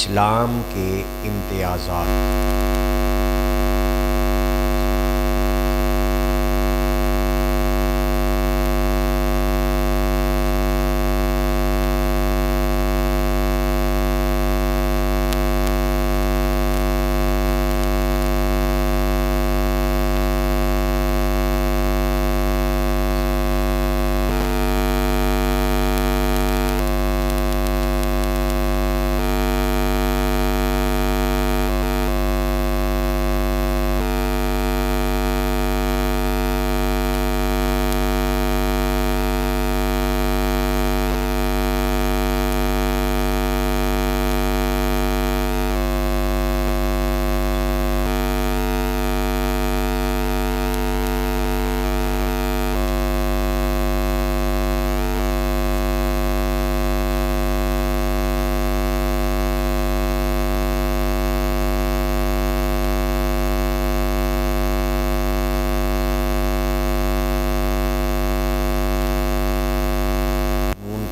اسلام کے امتیازات۔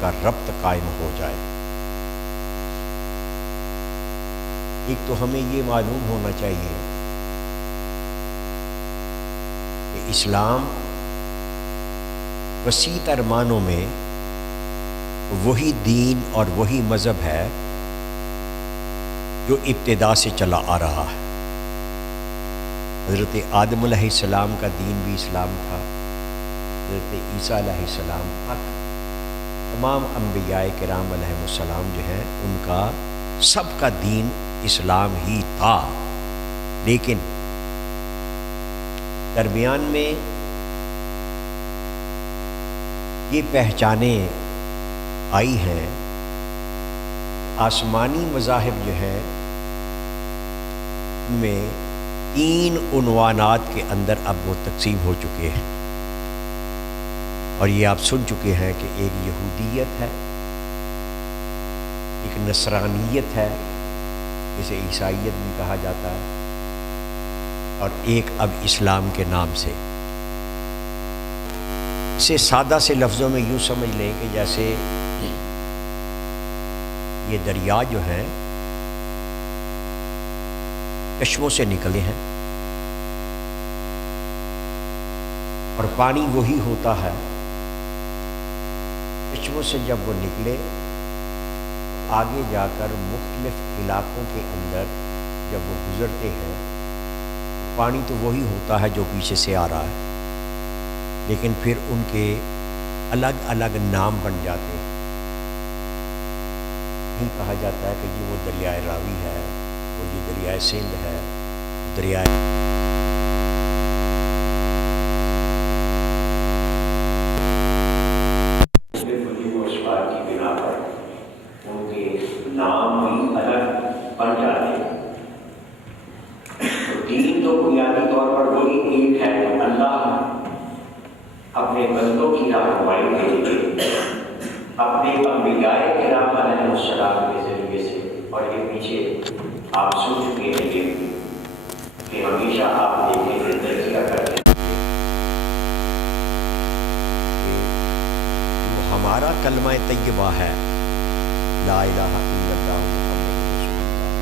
کا ربط قائم ہو جائے۔ ایک تو ہمیں یہ معلوم ہونا چاہیے کہ اسلام وسیع تر معنوں میں وہی دین اور وہی مذہب ہے جو ابتدا سے چلا آ رہا ہے۔ حضرت آدم علیہ السلام کا دین بھی اسلام تھا، حضرت عیسیٰ علیہ السلام تک تمام انبیاء کرام علیہ السلام جو ہیں ان کا سب کا دین اسلام ہی تھا، لیکن درمیان میں یہ پہچانیں آئی ہیں، آسمانی مذاہب جو ہیں ان میں 3 عنوانات کے اندر اب وہ تقسیم ہو چکے ہیں، اور یہ آپ سن چکے ہیں کہ ایک یہودیت ہے، ایک نصرانیت ہے جسے عیسائیت بھی کہا جاتا ہے، اور ایک اب اسلام کے نام سے۔ اسے سادہ سے لفظوں میں یوں سمجھ لیں کہ جیسے یہ دریا جو ہیں چشموں سے نکلے ہیں، اور پانی وہی ہوتا ہے، چشموں سے جب وہ نکلے آگے جا کر مختلف علاقوں کے اندر جب وہ گزرتے ہیں، پانی تو وہی ہوتا ہے جو پیچھے سے آ رہا ہے، لیکن پھر ان کے الگ الگ نام بن جاتے ہیں۔ نہیں کہا جاتا ہے کہ یہ وہ دریائے راوی ہے، وہ یہ دریائے سندھ ہے، دریائے نام بھی الگ بن جاتے ہیں۔ تو دین تو بنیادی طور پر وہی ایک ہے کہ اللہ اپنے بندوں کی رہنمائی کے لیے اپنے انبیاء کرام علیہ السلام کے ذریعے سے، اور یہ پیچھے آپ سن چکے ہیں کہ ہمیشہ آپ دیکھیں کہ تجزیہ کرتے ہیں جو ہمارا کلمہ طیبہ ہے، لا الہ الا اللہ محمد رسول اللہ،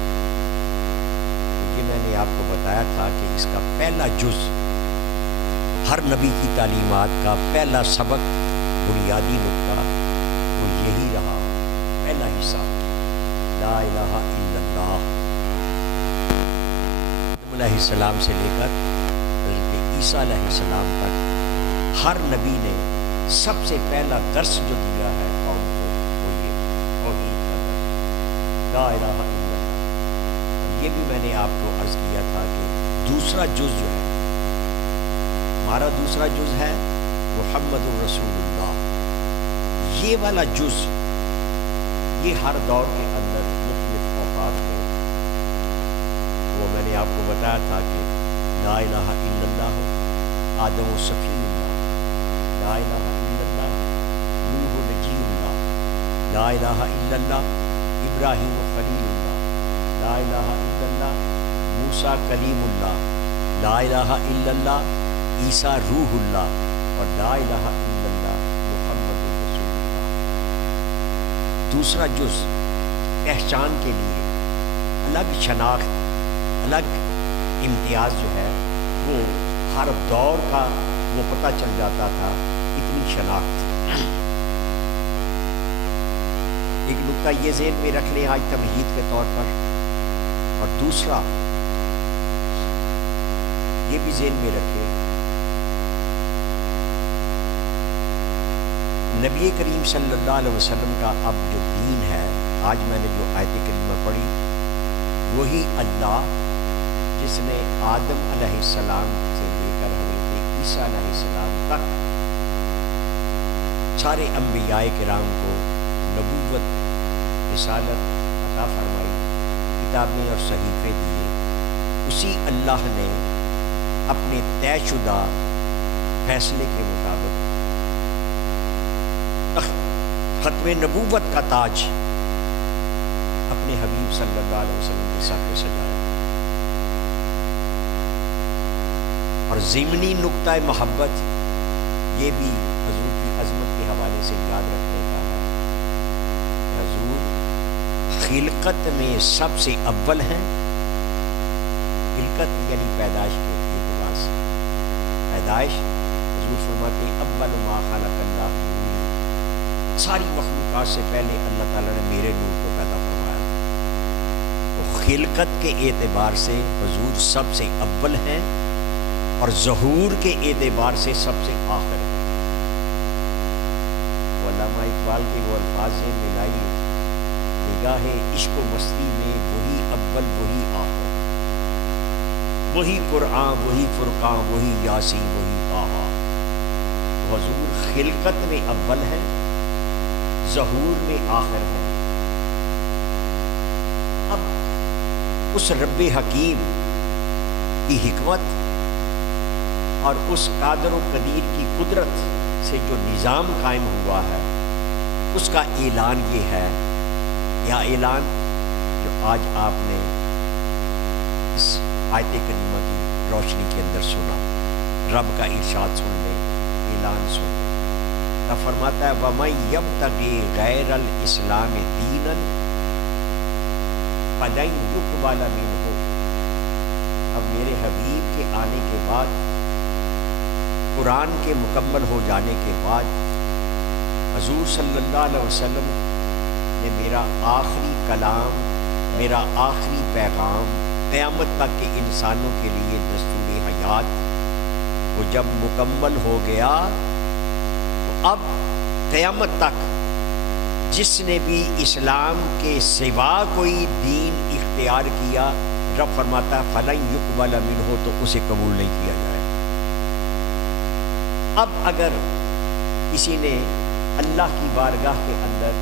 کیونکہ میں نے آپ کو بتایا تھا کہ اس کا پہلا جز، ہر نبی کی تعلیمات کا پہلا سبق، بنیادی نقطہ وہ یہی رہا، پہلا حصہ لا الہ الا اللہ۔ آدم علیہ السلام سے لے کر حضرت عیسیٰ علیہ السلام تک ہر نبی نے سب سے پہلا درس جو دیا ہے قوم کو وہ یہ توحید کا درس، لا الہ الا اللہ۔ اور یہ بھی میں نے آپ کو عرض کیا تھا کہ دوسرا جز جو ہے ہمارا، دوسرا جز ہے محمد الرسول اللہ۔ یہ والا جز یہ ہر دور کے اندر مختلف اوقات میں، وہ میں نے آپ کو بتایا تھا کہ لا الہ الا اللہ آدم و صفی اللہ، لا الہ الا اللہ نوح نجی اللہ، لا الہ الا اللہ ابراہیم خلیل اللہ، لا الہ الا اللہ موسیٰ کلیم اللہ، لا الہ الا اللہ عیسیٰ روح اللہ، اور لا الہ الا اللہ محمد رسول اللہ۔ دوسرا جز پہچان کے لیے الگ شناخت، الگ امتیاز جو ہے وہ ہر دور کا وہ پتہ چل جاتا تھا، اتنی شناخت تھی۔ ایک نکتہ یہ ذہن میں رکھ لیں آج تمہید کے طور پر، اور دوسرا یہ بھی ذہن میں رکھیں، نبی کریم صلی اللہ علیہ وسلم کا اب جو دین ہے، آج میں نے جو آیت کریمہ پڑھی، وہی اللہ جس نے آدم علیہ السلام سے لے کر حضرت عیسیٰ علیہ السلام تک سارے انبیاء کرام کو نبوت، رسالت عطا فرمائی، کتابیں اور صحیفے دیے، اسی اللہ نے اپنے طے شدہ فیصلے کے مطابق ختم نبوت کا تاج اپنے حبیب صلی اللہ علیہ وسلم کے سر پہ سجایا، اور ضمنی نقطہ محبت یہ بھی حضور کی عظمت کے حوالے سے یاد رکھنے کا ہے کہ حضور خلقت میں سب سے اول ہیں، خلقت یعنی پیدائش کے اعتبار سے، پیدائش حضور فرماتے ہیں اول ما خلق اللہ نوری، ساری مخلوقات سے پہلے اللہ تعالیٰ نے میرے نور کو پیدا فرمایا، تو خلقت کے اعتبار سے حضور سب سے اول ہیں اور ظہور کے اعتبار سے سب سے آخر ہیں۔ علامہ اقبال کے وہ الفاظ سے ملائیے، نگاہ عشق و مستی میں وہی اول وہی آخر، وہی قرآن وہی فرقان وہی یاسین وہی طٰہٰ، تو حضور خلقت میں اول ہے، ظہور میں آخر ہے۔ اب اس رب حکیم کی حکمت اور اس قادر و قدیر کی قدرت سے جو نظام قائم ہوا ہے، اس کا اعلان یہ ہے، یا اعلان جو آج آپ نے اس آیت کریمہ کی روشنی کے اندر سنا، رب کا ارشاد سن لیں، اعلان سن لیں۔ رب فرماتا ہے وَمَن يَبْتَغِ غَيْرَ الْإِسْلَامِ دِينًا فَلَن يُقْبَلَ مِنْهُ، اب میرے حبیب کے آنے کے بعد، قرآن کے مکمل ہو جانے کے بعد، حضور صلی اللہ علیہ وسلم نے میرا آخری کلام، میرا آخری پیغام قیامت تک کے انسانوں کے لیے دستور حیات، وہ جب مکمل ہو گیا تو اب قیامت تک جس نے بھی اسلام کے سوا کوئی دین اختیار کیا، رب فرماتا ہے فَلَن يُقْبَلَ مِنْهُ، تو اسے قبول نہیں کیا جائے۔ اب اگر کسی نے اللہ کی بارگاہ کے اندر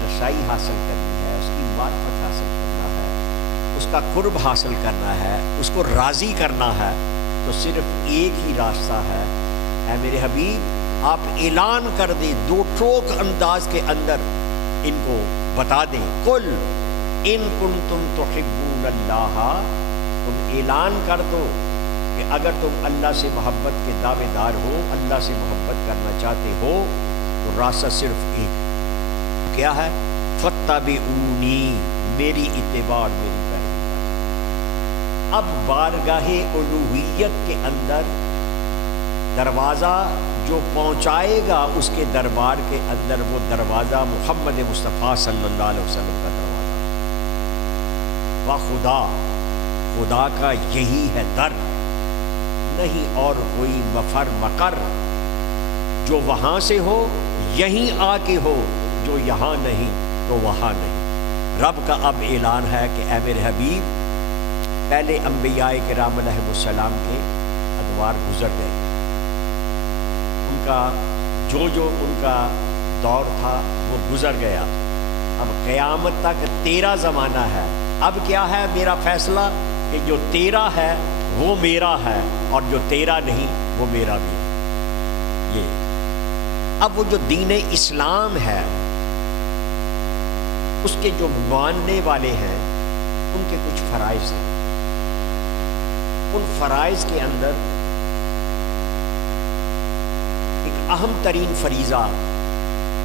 رسائی حاصل کرنی ہے، اس کی معرفت حاصل کرنا ہے، اس کا قرب حاصل کرنا ہے، اس کو راضی کرنا ہے، تو صرف ایک ہی راستہ ہے، اے میرے حبیب آپ اعلان کر دیں، دو ٹوک انداز کے اندر ان کو بتا دیں، قل ان کنتم تحبون اللہ، تم اعلان کر دو کہ اگر تم اللہ سے محبت کے دعوے دار ہو، اللہ سے محبت کرنا چاہتے ہو، تو راستہ صرف ایک کیا ہے، فاتبعونی، میری اتباع، میری پیروی کرو۔ اب بارگاہ الوہیت کے اندر دروازہ جو پہنچائے گا اس کے دربار کے اندر، وہ دروازہ محمد مصطفیٰ صلی اللہ علیہ وسلم کا دروازہ، خدا، خدا کا یہی ہے در، نہیں اور کوئی مفر مقر، جو وہاں سے ہو یہیں آ کے ہو، جو یہاں نہیں تو وہاں نہیں۔ رب کا اب اعلان ہے کہ اے میرے حبیب، پہلے انبیاء کرام علیہ السلام کے ادوار گزر گئے، ان کا جو ان کا دور تھا وہ گزر گیا، اب قیامت تک تیرا زمانہ ہے۔ اب کیا ہے میرا فیصلہ کہ جو تیرا ہے وہ میرا ہے، اور جو تیرا نہیں وہ میرا بھی ہے۔ یہ اب وہ جو دین اسلام ہے، اس کے جو ماننے والے ہیں ان کے کچھ فرائض ہیں، ان فرائض کے اندر ایک اہم ترین فریضہ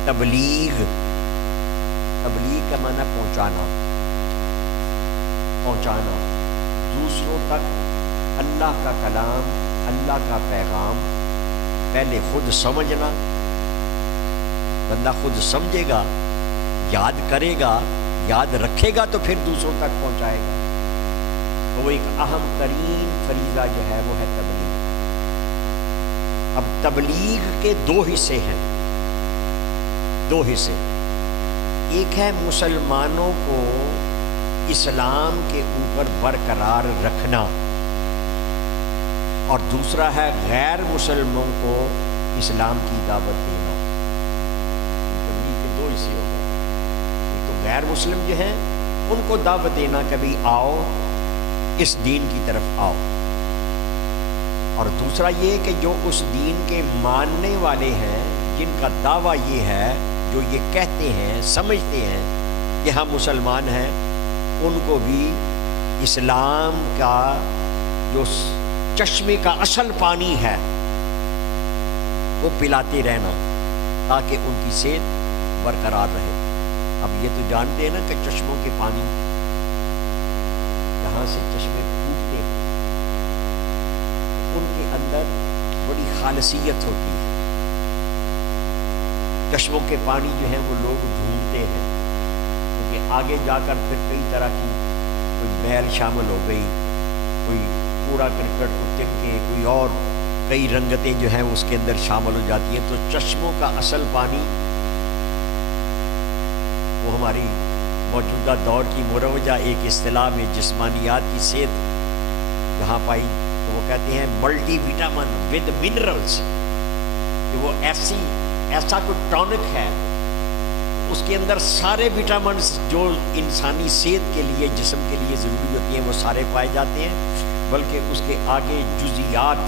تبلیغ کا معنی پہنچانا، پہنچانا، دوسروں تک اللہ کا کلام، اللہ کا پیغام پہلے خود سمجھنا، بندہ خود سمجھے گا، یاد کرے گا، یاد رکھے گا تو پھر دوسروں تک پہنچائے گا۔ تو وہ ایک اہم ترین فریضہ جو ہے وہ ہے تبلیغ۔ اب تبلیغ کے دو حصے ہیں، دو حصے، ایک ہے مسلمانوں کو اسلام کے اوپر برقرار رکھنا، اور دوسرا ہے غیر مسلموں کو اسلام کی دعوت دینا۔ تبلیغ کے دو حصے ہو گئے، ایک تو غیر مسلم جو ہیں ان کو دعوت دینا کہ بھی آؤ اس دین کی طرف آؤ، اور دوسرا یہ کہ جو اس دین کے ماننے والے ہیں، جن کا دعویٰ یہ ہے، جو یہ کہتے ہیں، سمجھتے ہیں کہ ہم مسلمان ہیں، ان کو بھی اسلام کا جو چشمے کا اصل پانی ہے وہ پلاتے رہنا تاکہ ان کی صحت برقرار رہے۔ اب یہ تو جانتے ہیں نا کہ چشموں کے پانی جہاں سے چشمے پھوٹتے ہیں ان کے اندر بڑی خالصیت ہوتی ہے۔ چشموں کے پانی جو ہیں وہ لوگ ڈھونڈتے ہیں کیونکہ آگے جا کر پھر کئی طرح کی کوئی میل شامل ہو گئی، کوئی کوڑا کرکٹ، کوئی تنکے، کوئی اور کئی رنگتیں جو ہیں اس کے اندر شامل ہو جاتی ہیں۔ تو چشموں کا اصل پانی وہ ہماری موجودہ دور کی مروجہ ایک اصطلاح میں جسمانیات کی صحت جہاں پائی تو وہ کہتے ہیں ملٹی وٹامن ود منرلز، کہ وہ ایسا کوئی ٹونک ہے اس کے اندر سارے وٹامنز جو انسانی صحت کے لیے، جسم کے لیے ضروری ہوتی ہیں وہ سارے پائے جاتے ہیں، بلکہ اس کے آگے جزیات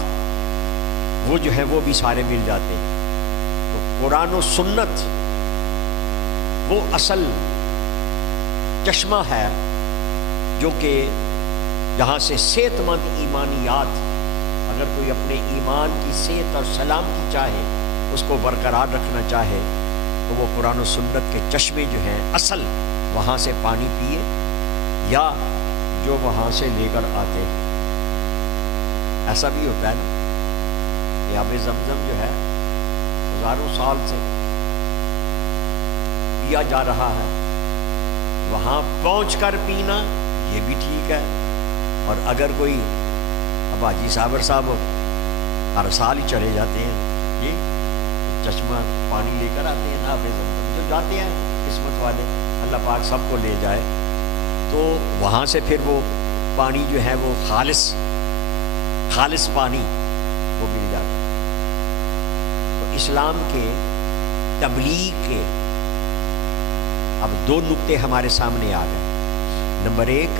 وہ جو ہیں وہ بھی سارے مل جاتے ہیں۔ تو قرآن و سنت وہ اصل چشمہ ہے جو کہ جہاں سے صحت مند ایمانیات، اگر کوئی اپنے ایمان کی صحت اور سلامتی چاہے، اس کو برقرار رکھنا چاہے، تو وہ قرآن و سنت کے چشمے جو ہیں اصل وہاں سے پانی پیے یا جو وہاں سے لے کر آتے ہیں۔ ایسا بھی ہوتا ہے نا کہ آب زمزم جو ہے ہزاروں سال سے پیا جا رہا ہے، وہاں پہنچ کر پینا یہ بھی ٹھیک ہے، اور اگر کوئی اب حاجی صابر صاحب ہر سال ہی چلے جاتے ہیں جی چشمہ پانی لے کر آتے ہیں نا آب زمزم، جو جاتے ہیں قسمت والے، اللہ پاک سب کو لے جائے، تو وہاں سے پھر وہ پانی جو ہے وہ خالص پانی وہ مل جاتا ہے۔ تو اسلام کے تبلیغ کے اب دو نقطے ہمارے سامنے آ گئے۔ نمبر ایک،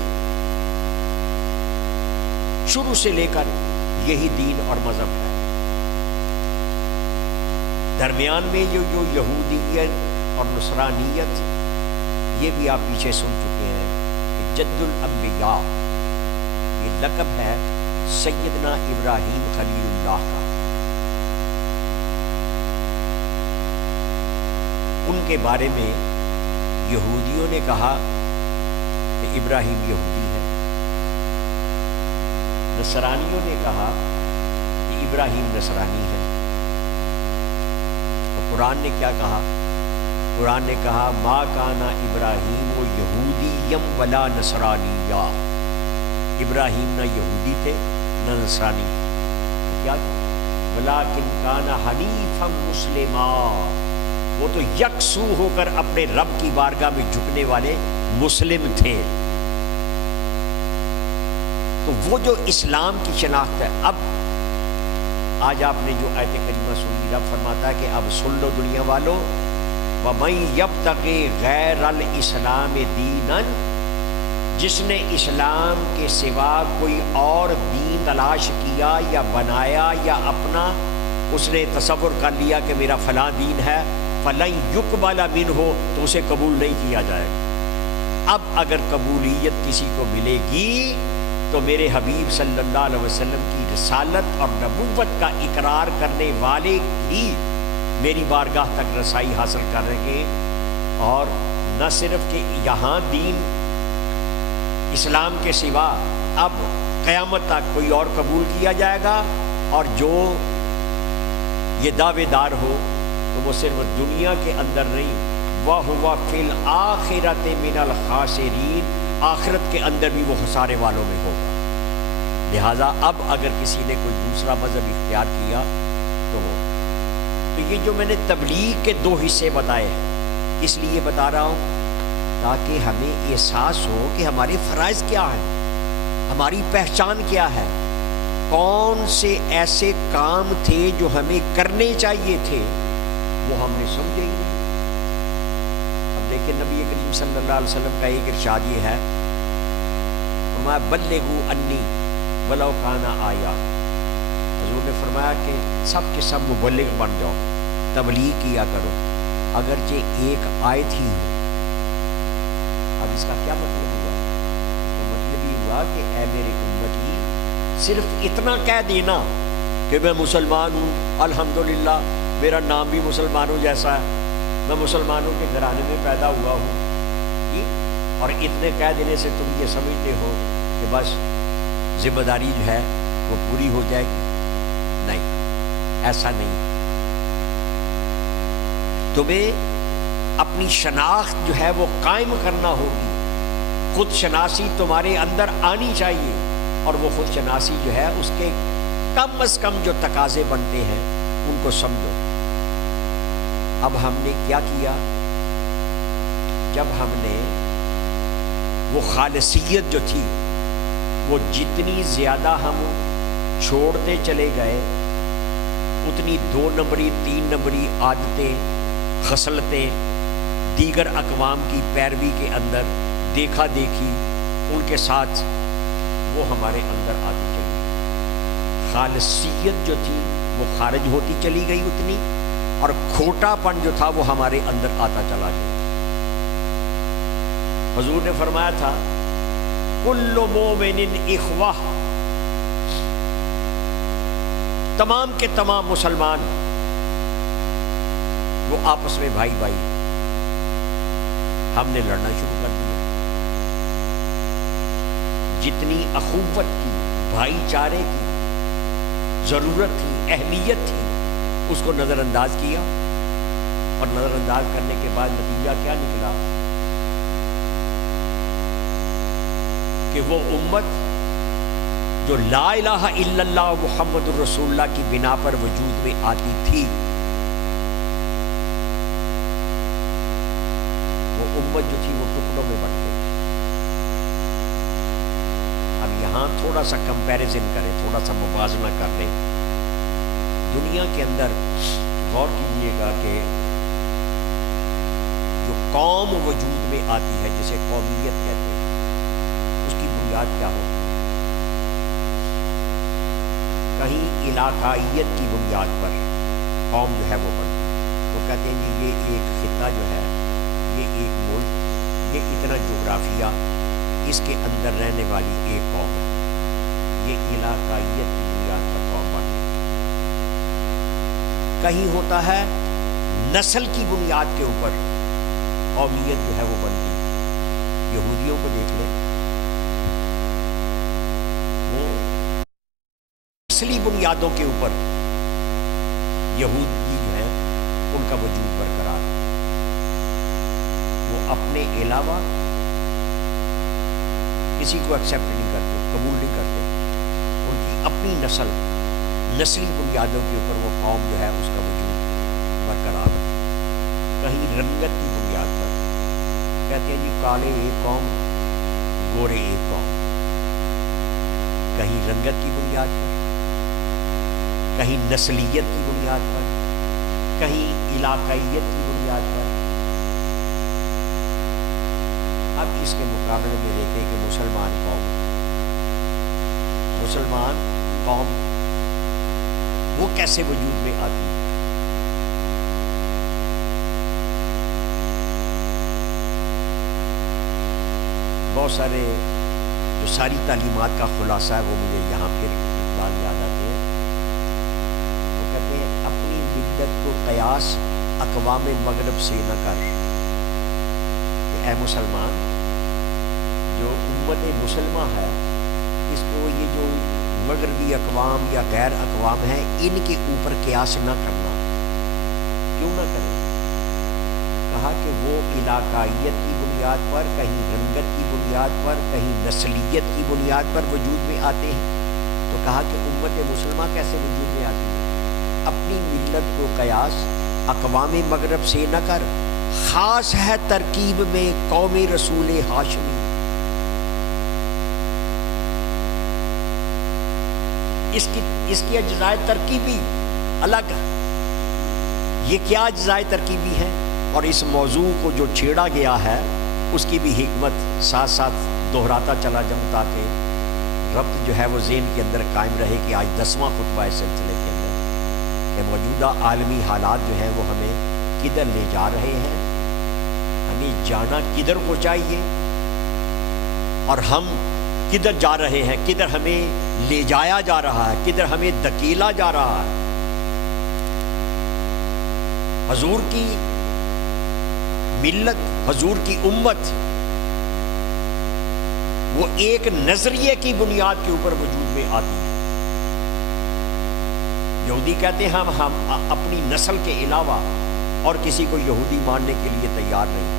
شروع سے لے کر یہی دین اور مذہب ہے، درمیان میں جو یہودیت اور نصرانیت یہ بھی آپ پیچھے سن چکے ہیں کہ جد الانبیاء یہ لقب ہے سیدنا ابراہیم خلیل اللہ کا، ان کے بارے میں یہودیوں نے کہا کہ ابراہیم یہودی ہے، نصرانیوں نے کہا کہ ابراہیم نصرانی ہے۔ تو قرآن نے کیا کہا؟ قرآن نے کہا ما کانا ابراہیم و یہودیم ولا نصرانیہ، ابراہیم نہ یہودی تھے نہ نصرانی، کیا ولیکن کان حنیفا مسلما، وہ تو یکسو ہو کر اپنے رب کی بارگاہ میں جھکنے والے مسلم تھے۔ تو وہ جو اسلام کی شناخت ہے، اب آج آپ نے جو آیت کریمہ سنی، رب فرماتا ہے کہ اب سن لو دنیا والو، وَمَن يَبْتَغِ غَيْرَ الْإِسْلَامِ دِينًا، جس نے اسلام کے سوا کوئی اور دین تلاش کیا یا بنایا یا اپنا اس نے تصور کر لیا کہ میرا فلاں دین ہے، فَلَن يُقْبَلَ مِنْهُ، تو اسے قبول نہیں کیا جائے گا۔ اب اگر قبولیت کسی کو ملے گی تو میرے حبیب صلی اللہ علیہ وسلم کی رسالت اور نبوت کا اقرار کرنے والے ہی میری بارگاہ تک رسائی حاصل کریں گے، اور نہ صرف کہ یہاں دین اسلام کے سوا اب قیامت تک کوئی اور قبول کیا جائے گا، اور جو یہ دعوے دار ہو تو وہ صرف دنیا کے اندر نہیں، وَهُوَ فِي الْآخِرَةِ مِنَ الْخَاسِرِينَ، آخرت کے اندر بھی وہ خسارے والوں میں ہوگا۔ لہٰذا اب اگر کسی نے کوئی دوسرا مذہب اختیار کیا تو یہ جو میں نے تبلیغ کے دو حصے بتائے ہیں، اس لیے بتا رہا ہوں تاکہ ہمیں احساس ہو کہ ہمارے فرائض کیا ہیں، ہماری پہچان کیا ہے، کون سے ایسے کام تھے جو ہمیں کرنے چاہیے تھے وہ ہم نے سمجھے ہی نہیں۔ اب دیکھیں نبی کریم صلی اللہ علیہ وسلم کا ایک ارشاد یہ ہے، فرمایا بلغوا انی ولو کان آیا، حضور نے فرمایا کہ سب کے سب مبلغ بن جاؤ، تبلیغ کیا کرو اگرچہ ایک آیت ہی ہو۔ اب اس کا کیا مطلب ہوا؟ تو مطلب یہ ہوا کہ اے میرے امتی، صرف اتنا کہہ دینا کہ میں مسلمان ہوں، الحمدللہ میرا نام بھی مسلمانوں جیسا ہے، میں مسلمانوں کے گھرانے میں پیدا ہوا ہوں، اور اتنے کہہ دینے سے تم یہ سمجھتے ہو کہ بس ذمہ داری جو ہے وہ پوری ہو جائے گی؟ نہیں، ایسا نہیں۔ تمہیں اپنی شناخت جو ہے وہ قائم کرنا ہوگی، خود شناسی تمہارے اندر آنی چاہیے، اور وہ خود شناسی جو ہے اس کے کم از کم جو تقاضے بنتے ہیں ان کو سمجھو۔ اب ہم نے کیا کیا؟ جب ہم نے وہ خالصیت جو تھی وہ جتنی زیادہ ہم چھوڑتے چلے گئے، اتنی 2 نمبری 3 نمبری عادتیں، خصلتیں، دیگر اقوام کی پیروی کے اندر دیکھا دیکھی ان کے ساتھ وہ ہمارے اندر آتی چلی گئی۔ خالصیت جو تھی وہ خارج ہوتی چلی گئی اتنی، اور کھوٹا پن جو تھا وہ ہمارے اندر آتا چلا گیا۔ حضور نے فرمایا تھا کل مومن اخوہ، تمام کے تمام مسلمان وہ آپس میں بھائی بھائی۔ ہم نے لڑنا شروع کر دیا، جتنی اخوت کی، بھائی چارے کی ضرورت تھی، اہمیت تھی، اس کو نظر انداز کیا، اور نظر انداز کرنے کے بعد نتیجہ کیا نکلا کہ وہ امت جو لا الہ الا اللہ محمد الرسول اللہ کی بنا پر وجود میں آتی تھی، وہ امت جو تھی وہ ٹکڑوں میں بٹ گئی۔ اب یہاں تھوڑا سا کمپیریزن کریں، تھوڑا سا موازنہ کر لیں۔ دنیا کے اندر غور کیجیے گا کہ جو قوم وجود میں آتی ہے، جسے قومیت کہتے ہیں، اس کی بنیاد کیا ہوتی ہے؟ کہیں علاقائیت کی بنیاد پر قوم جو ہے وہ بنتی ہے۔ وہ کہتے ہیں کہ یہ ایک خطہ جو ہے، یہ ایک ملک، یہ اتنا جغرافیہ، اس کے اندر رہنے والی ایک قوم ہے، یہ علاقائیت کی بنیاد پر قوم بنتی ہے۔ کہیں ہوتا ہے نسل کی بنیاد کے اوپر قومیت جو ہے وہ بنتی ہے۔ یہودیوں کو دیکھ لیں، وہ نسلی بنیادوں کے اوپر یہودی جو ہے ان کا وجود برقرار ہے۔ وہ اپنے علاوہ کسی کو ایکسیپٹ نہیں کرتے، قبول نہیں کرتے۔ ان کی اپنی نسلی بنیادوں کے اوپر وہ قوم جو ہے اس کا وجود برقرار ہے۔ کہیں رنگت کی بنیاد پر کہتے ہیں جی کالے ایک قوم، گورے ایک قوم۔ کہیں رنگت کی بنیاد پر، کہیں نسلیت کی بنیاد پر، کہیں علاقائیت کی بنیاد پر۔ اب اس کے مقابلے میں دیکھیں کہ مسلمان قوم وہ کیسے وجود میں آتی ہے۔ بہت سارے جو ساری تعلیمات کا خلاصہ ہے وہ مجھے یہاں پھر اقبال یاد آتے ہیں۔ وہ کہتے ہیں اپنی ملت کو قیاس اقوام مغرب سے نہ کر، کہ اے مسلمان جو امت مسلمہ ہے اس کو یہ جو مغربی اقوام یا غیر اقوام ہیں ان کے اوپر قیاس نہ کرنا. کیوں نہ کریں؟ کہا کہ وہ علاقائیت کی بنیاد پر، کہیں رنگت کی بنیاد پر، کہیں نسلیت کی بنیاد پر وجود میں آتے ہیں. تو کہا کہ امت مسلمہ کیسے وجود میں آتی ہے؟ اپنی ملت کو قیاس اقوام مغرب سے نہ کر، خاص ہے ترکیب میں قوم رسول ہاشمی. اس کی اجزائے ترکیبی الگ. یہ کیا اجزائے ترکیبی ہے؟ اور اس موضوع کو جو چھیڑا گیا ہے اس کی بھی حکمت ساتھ ساتھ دہراتا چلا جاؤں تاکہ ربط جو ہے وہ ذہن کے اندر قائم رہے کہ آج 10واں خطبہ اس سلسلے کے اندر کہ موجودہ عالمی حالات جو ہیں وہ ہمیں کدھر لے جا رہے ہیں، ہمیں جانا کدھر کو چاہیے، اور ہم کدھر جا رہے ہیں، کدھر ہمیں لے جایا جا رہا ہے، کدھر ہمیں دھکیلا جا رہا ہے. حضور کی ملت، حضور کی امت وہ ایک نظریے کی بنیاد کے اوپر وجود میں آتی ہے. یہودی کہتے ہیں ہم اپنی نسل کے علاوہ اور کسی کو یہودی ماننے کے لیے تیار نہیں.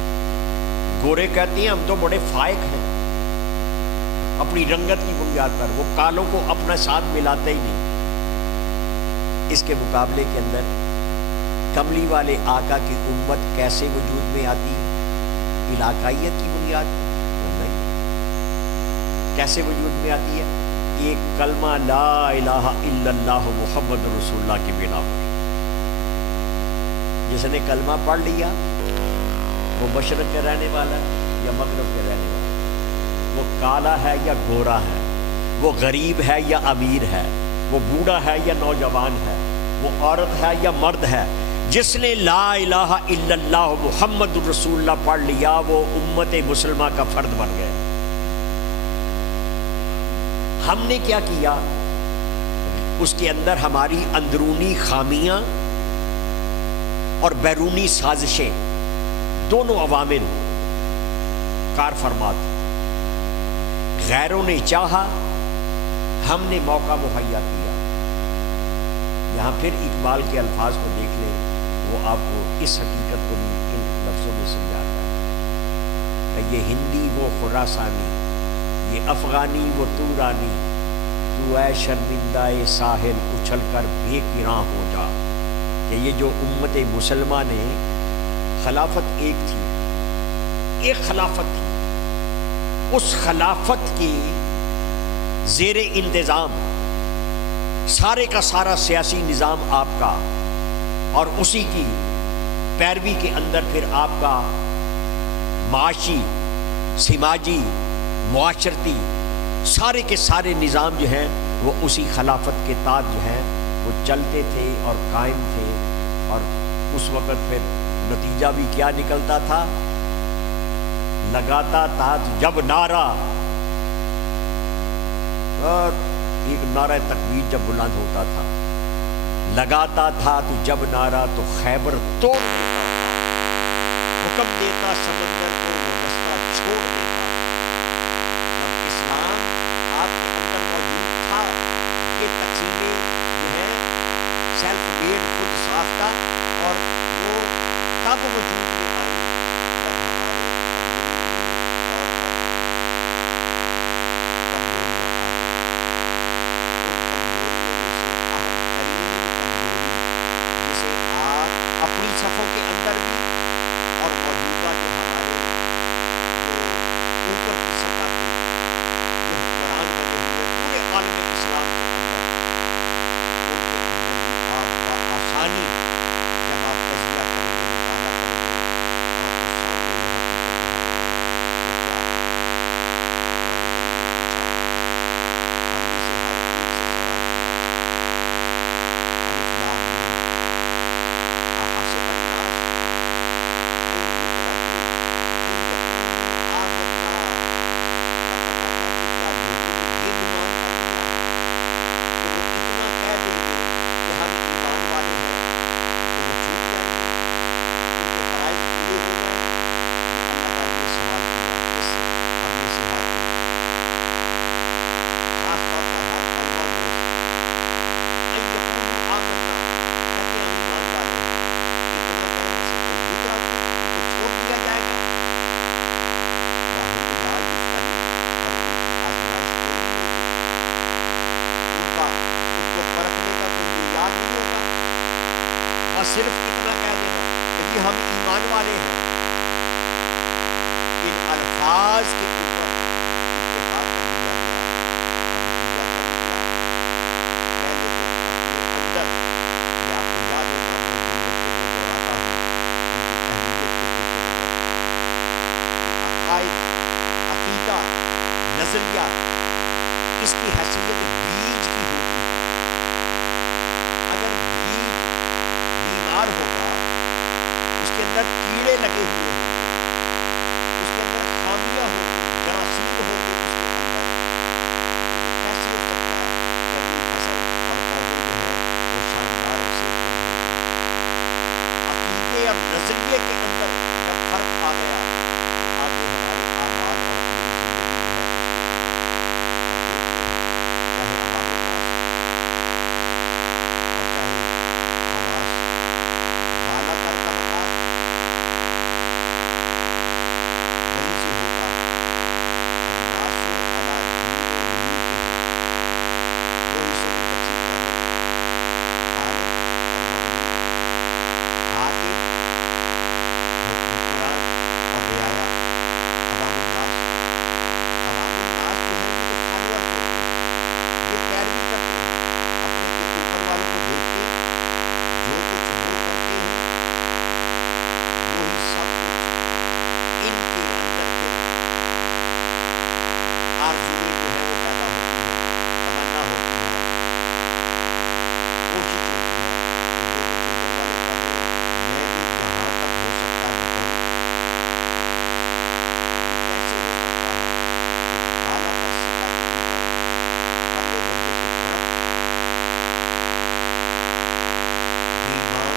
گورے کہتے ہیں ہم تو بڑے فائق ہیں اپنی رنگت کی بنیاد پر، وہ کالوں کو اپنے ساتھ ملاتے ہی نہیں. اس کے مقابلے کے اندر کملی والے آقا کی امت کیسے وجود میں آتی ہے؟ علاقائیت کی بنیاد پر نہیں. کیسے وجود میں آتی ہے؟ ایک کلمہ لا الہ الا اللہ محمد رسول اللہ کی بنا پر. جس نے کلمہ پڑھ لیا وہ مشرق کے رہنے والا ہے یا مغرب کے رہنے والا ہے، وہ کالا ہے یا گورا ہے، وہ غریب ہے یا امیر ہے، وہ بوڑھا ہے یا نوجوان ہے، وہ عورت ہے یا مرد ہے. جس نے لا الہ الا اللہ محمد رسول اللہ پڑھ لیا وہ امت مسلمہ کا فرد بن گئے. ہم نے کیا کیا؟ اس کے اندر ہماری اندرونی خامیاں اور بیرونی سازشیں دونوں عوامل کار فرمات. غیروں نے چاہا، ہم نے موقع مہیا کیا. یہاں پھر اقبال کے الفاظ کو دیکھ لیں، وہ آپ کو اس حقیقت کو ان لفظوں میں سمجھاتا ہے کہ یہ ہندی وہ خراسانی، یہ افغانی وہ تورانی، تو اے شرمندہ ساحل اچھل کر بے کراں ہو جا. کہ یہ جو امت مسلمہ نے خلافت ایک تھی، ایک خلافت تھی، اس خلافت کی زیر انتظام سارے کا سارا سیاسی نظام آپ کا، اور اسی کی پیروی کے اندر پھر آپ کا معاشی، سماجی، معاشرتی سارے کے سارے نظام جو ہیں وہ اسی خلافت کے تحت جو ہیں وہ چلتے تھے اور قائم تھے. اور اس وقت پھر نتیجہ بھی کیا نکلتا تھا؟ لگاتا تھا جب نعرہ، اور ایک نعرہ تکبیر جب بلند ہوتا تھا، لگاتا تھا تو جب نعرہ تو خیبر توڑ دیتا تھا، حکم دیتا سمندر کو وہ رستہ چھوڑ دیتا. جب اسلام آپ کے اندر موجود تھا، یہ تقسیمیں جو ہیں سیلف میڈ، خود ساختہ، اور وہ تب وجود میں آئی جب ہمارے اندرونی طور پر کمزوریاں آ گئی. ان کمزوریوں میں سے اہم ترین کمزوری جسے آپ اپنی صفوں کے اندر بھی اور موجودہ جو ہمارے نیاز کے اوپر اتفاق کر لیا گیا اور نتیجہ کیا نکلا؟ پہلے تو اپنے اندر، یہ آپ کو یاد ہوگا موضوع میں پھر میں دہراتا ہوں، ان کی اہمیت کے پیش نظر کہ عقائد، عقیدہ، نظریہ کس کی حیثیت بیج کی ہوتی ہے۔ اگر بیج بیمار ہوگا، اس کے اندر کیڑے لگے ہوئے ہوں گے، اس کے اندر خامیاں ہوں گی، جراثیم ہوں گے اس کے اندر، تو وہ کیسے ہو سکتا ہے کہ اگلی فصل اور پودے جو ہیں وہ شاندار اور صحت مند ہوں گے؟ عقیدے اور نظریے کے اندر جب فرق آ گیا تو آگے ہمارے اعمال اور عملی زندگی جو ہے اس کے اندر، اب دیکھ لیں چاہے عوام الناس اور چاہے حماس، بالا تر طبقات وہیں سے ہوتا الناس علی دین ملوکہم، دو حصوں میں تقسیم کر لیں، غالب اور مغلوب، حاکم حکمران اور رعایا، عوام الناس۔ عوام الناس جو ہیں یہ تو فالوور ہوتے ہیں، یہ پیروی کرتے ہیں، اپنے کے اوپر والوں کو دیکھتے ہیں، جو کچھ وہ کرتے ہیں وہی سب کچھ ان کے اندر پھر آرزوئیں جو ہے وہ پیدا ہوتی ہیں، تمنا ہوتی ہے، کوشش ہوتی ہے کہ جو کچھ اوپر والے کر رہے ہیں میں بھی جہاں تک ہو سکتا ہے وہ کروں۔ یہ کیسے ہو سکتا ہے کہ بالا تر سطح کے اوپر پرلے درجے کے فرد بے ایمان،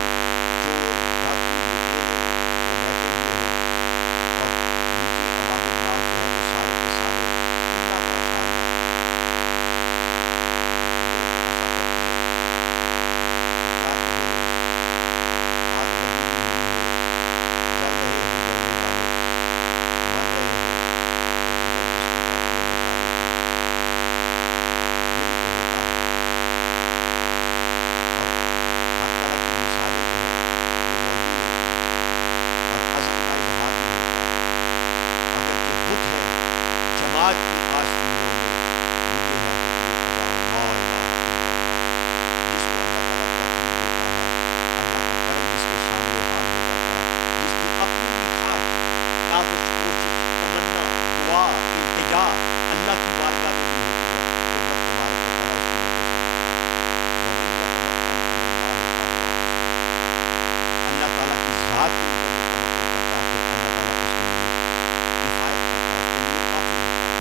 چور، ڈاکو، لٹیرے وہ بیٹھے ہوئے ہوں اور نیچے عوام الناس جو ہے وہ سارے کے سارے الا ماشاء اللہ، قدرت تو ایسا کرتی ہے نا کہ چار کسی نے آگ لگی ہوئی ہو، جل رہے ہوں جلنے والے، مر رہے ہوں تو قدرت جس کو چاہتی ہے بچا لیتی ہے، یوں ہی تو ہوتا ہے۔ اور ہر طرح کی مثالیں جو ہیں وہ موجود ہوتی ہیں اور عزم کا اظہار بھی ہوتا ہے۔ اگرچہ بت ہیں جماعت کی آستینوں میں، مجھے ہے حکم ادا لا الہ الا اللہ۔ جس کو اللہ تعالیٰ توفیق دیتا ہے، اللہ کا کرم جس کے شامل حال ہو جاتا ہے، جس کی اپنی بھی خواہش، کاوش، کوشش، تمنا، دعا، التجا اللہ کی بارگاہ میں بھی ہوتی ہے، پھر رب تبارک و تعالیٰ اس کی مدد فرماتا ہے۔ وَمَن يَتَوَکَّلْ عَلَى اللَّهِ فَهُوَ حَسْبُهُ۔ اللہ تعالیٰ کی ذات کے اوپر جو توکل کرتا ہے پھر اللہ تعالیٰ اس کے لیے کفایت کرتا ہے، اس کے لیے کافی ہوتا ہے۔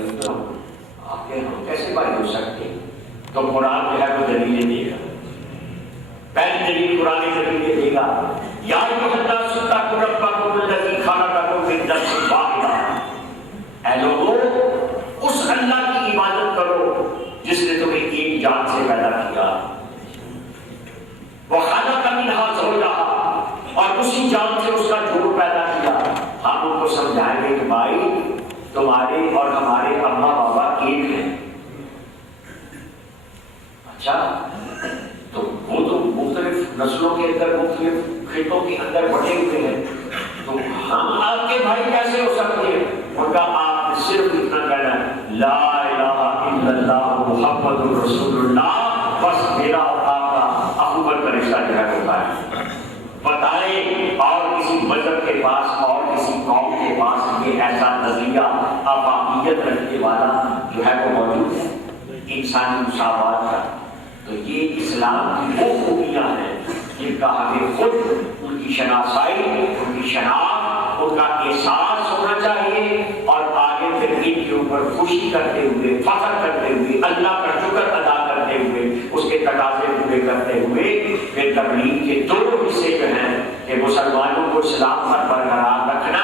ضعیف تو آپ کے ہم کیسے بھائی ہو سکتے ہیں؟ تو قرآن جو ہے وہ دلیلیں دے گا. پہلی دلیل قرآن دلیل دے گا یا الناس اتقوا ربکم الذی خلقکم من نفس واحدہ. اے لوگوں اس اللہ کی عبادت کرو جس نے تمہیں ایک جان سے پیدا کیا. وخلق منها زوجها اور اسی جان سے اس کا جوڑ پیدا کیا. ہم ان کو سمجھائیں گے کہ بھائی تمہارے اور ہمارے اماں بابا ایک ہیں. اچھا تو وہ تو مختلف نسلوں کے اندر مختلف خطوں کے اندر بٹے ہوئے ہیں تو ہم آپ کے بھائی کیسے ہو سکتے ہیں؟ ان کا آپ نے صرف اتنا کہنا ہے لا الہ الا اللہ محمد رسول اللہ. بس میرا اور آپ کا اخوت کا رشتہ جو ہے ہوتا ہے. بتائیں اور کسی مذہب کے پاس اور کسی قوم کے پاس یہ ایسا نظریہ افاقیت رکھنے والا جو ہے وہ موجود ہے انسانی مساوات کا؟ تو یہ اسلام کی وہ خوبیاں ہیں جن کا ہمیں خود ان کی شناسائی ان کی شناخت ان کا احساس ہونا چاہیے اور آگے پھر ان کے اوپر خوشی کرتے ہوئے فخر کرتے ہوئے اللہ کا شکر ادا کرتے ہوئے اس کے تقاضے پورے کرتے ہوئے پھر تبلیغ کے دونوں حصے جو ہیں کہ مسلمانوں کو اسلام پر برقرار رکھنا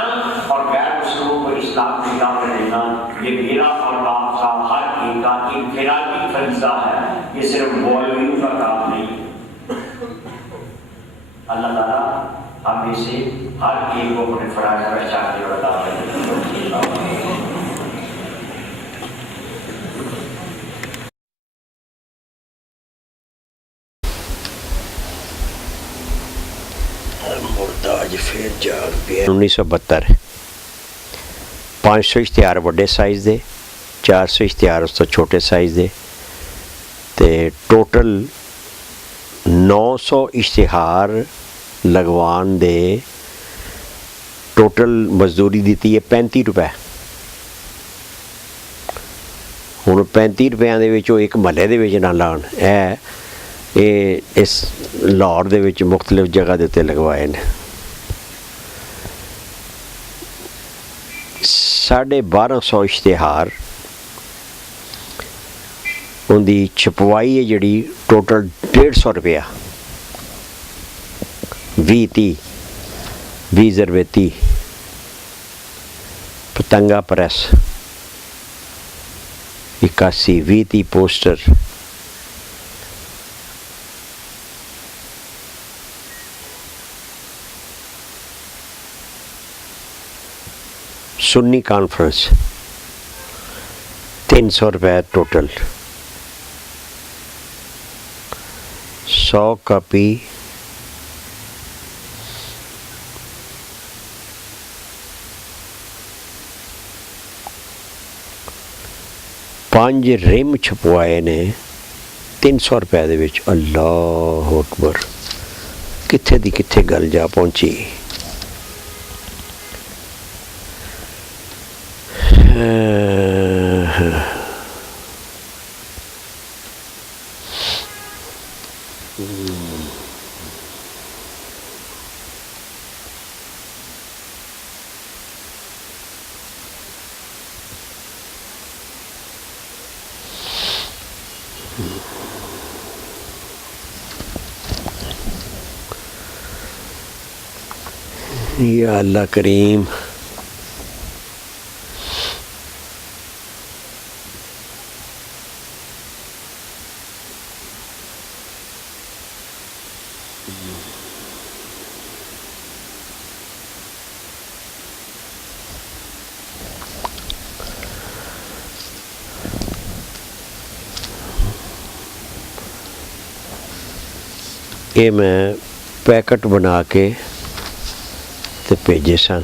اور غیر مسلموں کو اسلام کی دعوت دینا. یہ میرا اور آپ کا ہر ایک کا انفرادی فریضہ ہے. یہ صرف مولویوں کا کام نہیں. اللہ تعالیٰ ہم میں سے ہر ایک کو اپنے فرائض پہچانے اور ادا کرنے. مرداج پھر جاگ پیا. 1972 500 اشتہار بڑے سائز دے 400 اشتہار اس تو چھوٹے سائز دے تے ٹوٹل 900 اشتہار لگوان دے ٹوٹل مزدوری دیتی ہے 35 روپے. ہوں 35 روپیاں دے وچوں ایک محلے دے وچ نہ لان اس لاہور دے وچ مختلف جگہ دے تے لگوائے نے. 1250 اشتہار ان دی چھپوائی ہے جڑی ٹوٹل 150 روپیہ 20 روپے 30 پتنگا پریس 81 20 پوسٹر سنی کانفرنس 300 روپے ٹوٹل 100 کاپی پانچ رم چھپوائے نے 300 روپے دے وچ. اللہ اکبر کتھے دی کتھے گل جا پہنچی. یا اللہ کریم یہ میں پیکٹ بنا کے تے بھیجے سن.